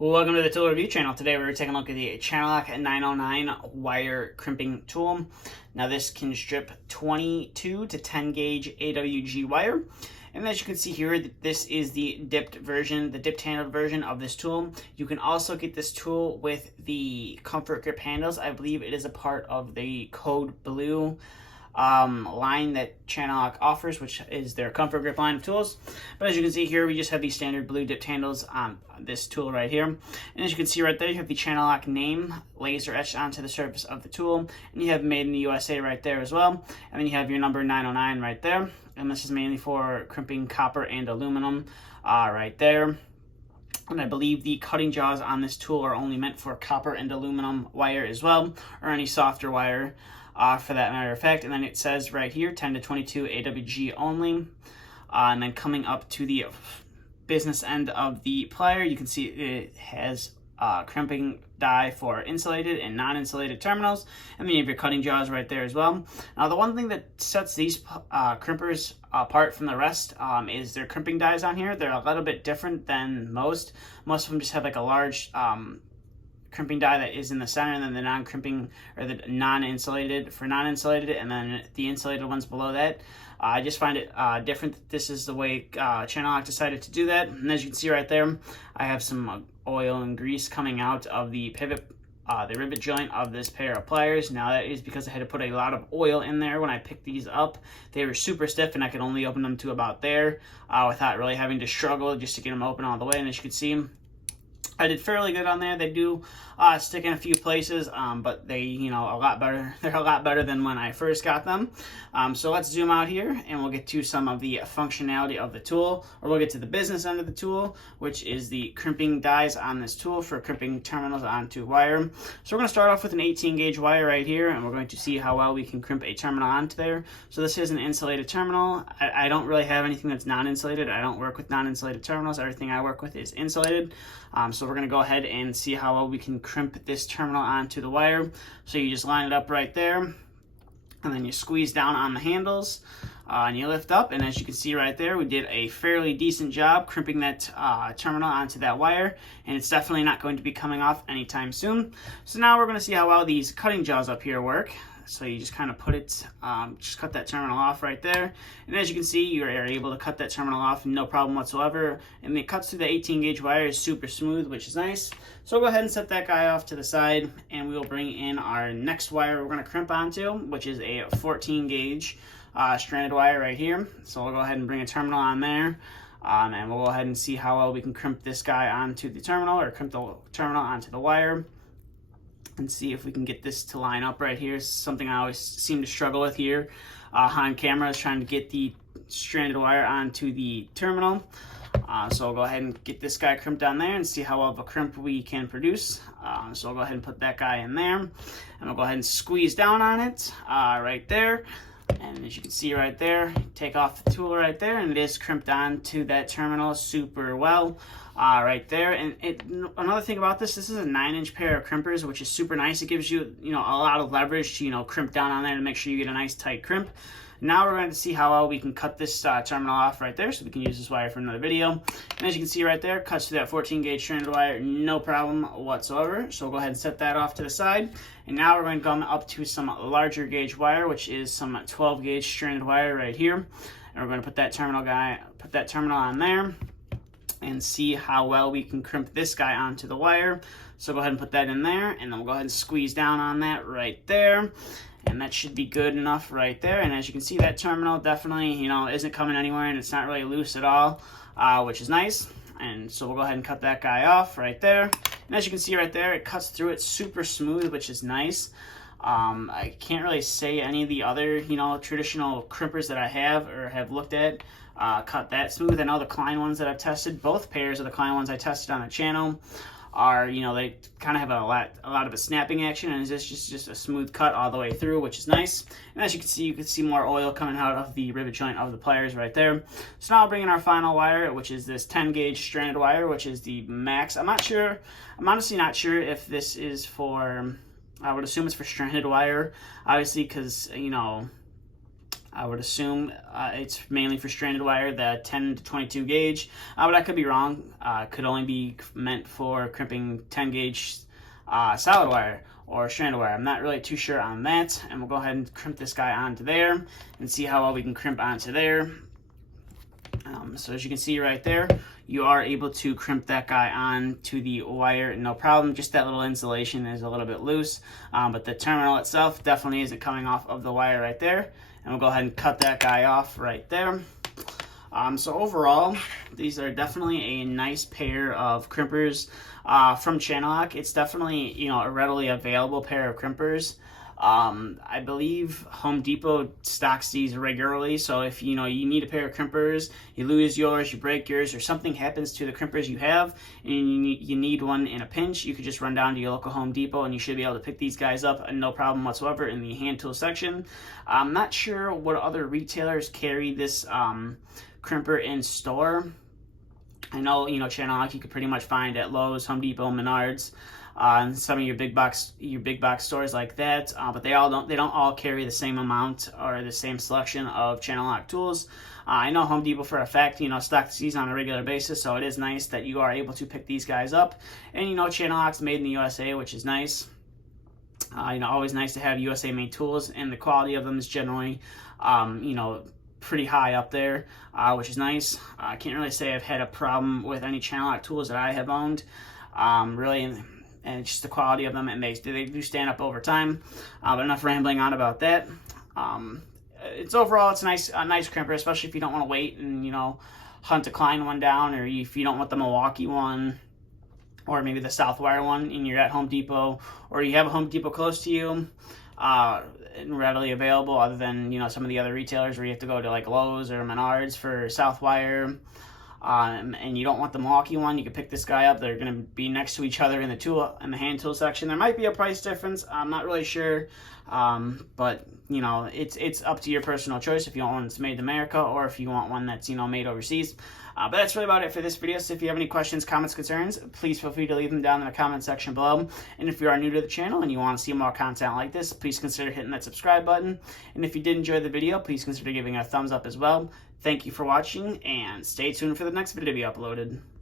Well, welcome to the Tool Review channel. Today we're taking a look at the ChannelLock 909 wire crimping tool. Now this can strip 22 to 10 gauge AWG wire. And as you can see here, this is the dipped handled version of this tool. You can also get this tool with the comfort grip handles. I believe it is a part of the Code Blue line that ChannelLock offers, which is their comfort grip line of tools. But as you can see here, we just have these standard blue dipped handles on this tool right here. And as you can see right there, you have the ChannelLock name laser etched onto the surface of the tool, and you have made in the USA right there as well. And then you have your number 909 right there. And this is mainly for crimping copper and aluminum right there. And I believe the cutting jaws on this tool are only meant for copper and aluminum wire as well, or any softer wire for that matter of fact. And then it says right here 10 to 22 AWG only. And then coming up to the business end of the plier, you can see it has crimping die for insulated and non-insulated terminals, and then you have your cutting jaws right there as well. Now the one thing that sets these crimpers apart from the rest is their crimping dies on here. They're a little bit different than most. Most of them just have like a large crimping die that is in the center, and then the non-crimping or the non-insulated for non-insulated, and then the insulated ones below that. I just find it different that this is the way ChannelLock decided to do that. And as you can see right there, I have some oil and grease coming out of the pivot, the rivet joint of this pair of pliers. Now that is because I had to put a lot of oil in there when I picked these up. They were super stiff, and I could only open them to about there without really having to struggle just to get them open all the way. And as you can see, I did fairly good on there. They do stick in a few places, but they, a lot better. They're a lot better than when I first got them. So let's zoom out here, and we'll get to some of the functionality of the tool, or we'll get to the business end of the tool, which is the crimping dies on this tool for crimping terminals onto wire. So we're going to start off with an 18 gauge wire right here, and we're going to see how well we can crimp a terminal onto there. So this is an insulated terminal. I don't really have anything that's non-insulated. I don't work with non-insulated terminals. Everything I work with is insulated. So we're going to go ahead and see how well we can crimp this terminal onto the wire. So you just line it up right there, and then you squeeze down on the handles, and you lift up, and as you can see right there, we did a fairly decent job crimping that terminal onto that wire, and it's definitely not going to be coming off anytime soon. So now we're going to see how well these cutting jaws up here work. So you just kind of put it, just cut that terminal off right there. And as you can see, you are able to cut that terminal off no problem whatsoever. And it cuts through the 18 gauge wire is super smooth, which is nice. So we'll go ahead and set that guy off to the side, and we will bring in our next wire we're going to crimp onto, which is a 14 gauge stranded wire right here. So we'll go ahead and bring a terminal on there. And we'll go ahead and see how well we can crimp this guy onto the terminal, or crimp the terminal onto the wire, and see if we can get this to line up right here. It's something I always seem to struggle with here on camera, is trying to get the stranded wire onto the terminal. So I'll go ahead and get this guy crimped on there and see how well of a crimp we can produce. So I'll go ahead and put that guy in there, and I'll go ahead and squeeze down on it right there. And as you can see right there, take off the tool right there, and it is crimped onto that terminal super well right there. And another thing about this is a 9-inch pair of crimpers, which is super nice. It gives you, a lot of leverage to, crimp down on there to make sure you get a nice tight crimp. Now we're going to see how well we can cut this terminal off right there, so we can use this wire for another video. And as you can see right there, cuts through that 14 gauge stranded wire, no problem whatsoever. So we'll go ahead and set that off to the side. And now we're going to come up to some larger gauge wire, which is some 12 gauge stranded wire right here. And we're going to put that terminal on there, and see how well we can crimp this guy onto the wire. So go ahead and put that in there, and then we'll go ahead and squeeze down on that right there. And that should be good enough right there. And as you can see, that terminal definitely, isn't coming anywhere, and it's not really loose at all, which is nice. And so we'll go ahead and cut that guy off right there. And as you can see right there, it cuts through it super smooth, which is nice. I can't really say any of the other, traditional crimpers that I have or have looked at cut that smooth. I know the Klein ones that I've tested, both pairs of the Klein ones I tested on the channel are, they kind of have a lot of a snapping action, and it's just a smooth cut all the way through, which is nice. And as you can see more oil coming out of the rivet joint of the pliers right there. So now I'll bring in our final wire, which is this 10 gauge stranded wire, which is the max. I'm honestly not sure if this is for, I would assume it's for stranded wire, obviously, because, I would assume it's mainly for stranded wire, the 10 to 22 gauge, but I could be wrong. Could only be meant for crimping 10 gauge solid wire or stranded wire. I'm not really too sure on that, and we'll go ahead and crimp this guy onto there and see how well we can crimp onto there. So as you can see right there, you are able to crimp that guy on to the wire, no problem. Just that little insulation is a little bit loose, but the terminal itself definitely isn't coming off of the wire right there. And we'll go ahead and cut that guy off right there. So overall, these are definitely a nice pair of crimpers from ChannelLock. It's definitely, you know, a readily available pair of crimpers. I believe Home Depot stocks these regularly, so if you know you need a pair of crimpers, you lose yours, you break yours, or something happens to the crimpers you have, and you need one in a pinch, you could just run down to your local Home Depot and you should be able to pick these guys up and no problem whatsoever in the hand tool section. I'm not sure what other retailers carry this crimper in store. I know, you know, ChannelLock you could pretty much find at Lowe's, Home Depot, Menards, and some of your big box stores like that, but they don't all carry the same amount or the same selection of ChannelLock tools. I know Home Depot for a fact, you know, stocks these on a regular basis, so it is nice that you are able to pick these guys up. And you know, ChannelLock's made in the USA, which is nice. You know, always nice to have USA made tools, and the quality of them is generally, you know, pretty high up there, which is nice. I can't really say I've had a problem with any ChannelLock tools that I have owned, really. And just the quality of them, and they do stand up over time. But enough rambling on about that. It's overall, it's a nice crimper, especially if you don't want to wait and, you know, hunt a Klein one down, or if you don't want the Milwaukee one, or maybe the Southwire one, and you're at Home Depot, or you have a Home Depot close to you, and readily available, other than, you know, some of the other retailers where you have to go to like Lowe's or Menards for Southwire. And you don't want the Milwaukee one, you can pick this guy up. They're going to be next to each other in the hand tool section. There might be a price difference. I'm not really sure, but you know, it's up to your personal choice if you want one that's made in America or if you want one that's, you know, made overseas. But that's really about it for this video. So if you have any questions, comments, concerns, please feel free to leave them down in the comment section below. And if you are new to the channel and you want to see more content like this, please consider hitting that subscribe button. And if you did enjoy the video, please consider giving it a thumbs up as well. Thank you for watching, and stay tuned for the next video to be uploaded.